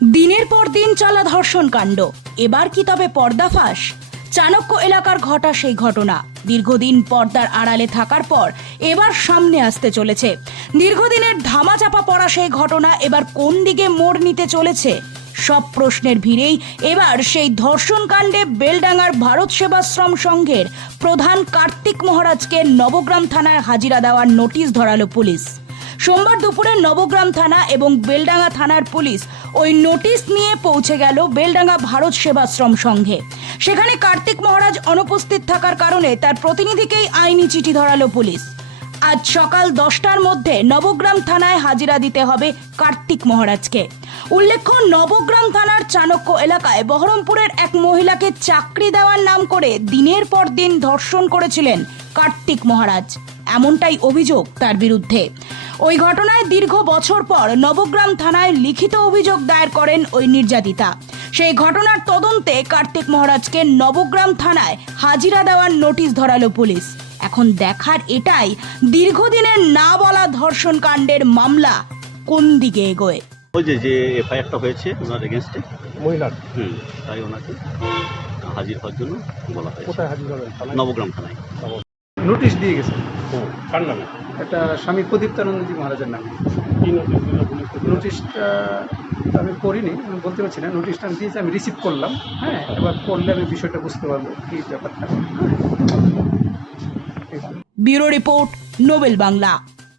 দিনের পর দিন চলা ধর্ষণ কাণ্ড, এবার কি তবে পর্দাফাঁস? চাণক্য এলাকার ঘটা সেই ঘটনা দীর্ঘদিন পর্দার আড়ালে থাকার পর এবার সামনে আসতে চলেছে। দীর্ঘদিনের ধামাচাপা পড়া সেই ঘটনা এবার কোন দিকে মোড় নিতে চলেছে? সব প্রশ্নের ভিড়েই এবার সেই ধর্ষণ কাণ্ডে বেলডাঙ্গার ভারত সেবাশ্রম সংঘের প্রধান কার্তিক মহারাজকে নবগ্রাম থানায় হাজিরা দেওয়ার নোটিশ ধরালো পুলিশ। সোমবার দুপুরে নবগ্রাম থানা এবং বেলডাঙ্গা থানার পুলিশ ওই নোটিশ নিয়ে পৌঁছে গেল বেলডাঙ্গা ভারত সেবাশ্রম সংঘে। সেখানে কার্তিক মহারাজ অনুপস্থিত থাকার কারণে তার প্রতিনিধিকেই আইনি চিঠি ধরালো পুলিশ। আজ সকাল 10টার মধ্যে নবগ্রাম থানায় হাজিরা দিতে হবে কার্তিক মহারাজকে। উল্লেখ্য, নবগ্রাম থানার চাণক্য এলাকায় বহরমপুরের এক মহিলাকে চাকরি দেওয়ার নাম করে দিনের পর দিন ধর্ষণ করেছিলেন কার্তিক মহারাজ, এমনটাই অভিযোগ তার বিরুদ্ধে। ওই ঘটনায় দীর্ঘ বছর পর নবগ্রাম থানায় লিখিত অভিযোগ দায়ের করেন ওই নির্যাতিতা। সেই ঘটনার তদন্তে কার্তিক মহারাজকে নবগ্রাম থানায় হাজিরা দেওয়ার নোটিশ ধরালো পুলিশ। এখন দেখার এটাই, দীর্ঘদিনের না বলা ধর্ষণ কাণ্ডের মামলা কোন দিকে এগোয়। ওই যে এফআইআরটা হয়েছে ওনার এগেনস্টে মহিলার তাই ওনাকে হাজির হওয়ার জন্য বলা হয়েছে। কোথায় হাজির হবেন? নবগ্রাম থানায়। নোটিশ দিয়ে গেছে কার নামে? একটা স্বামী প্রদীপ্তানন্দজি মহারাজের নামে। কি নোটিশ দিল পুলিশ? নোটিশটা আমি পড়িনি, আমি বলতে পারছি না। নোটিশটা আমি দিয়েছি, আমি রিসিভ করলাম। হ্যাঁ, এবার পড়লে আমি বিষয়টা বুঝতে পারবো কি ব্যাপারটা। Bureau report, Nobel Bangla.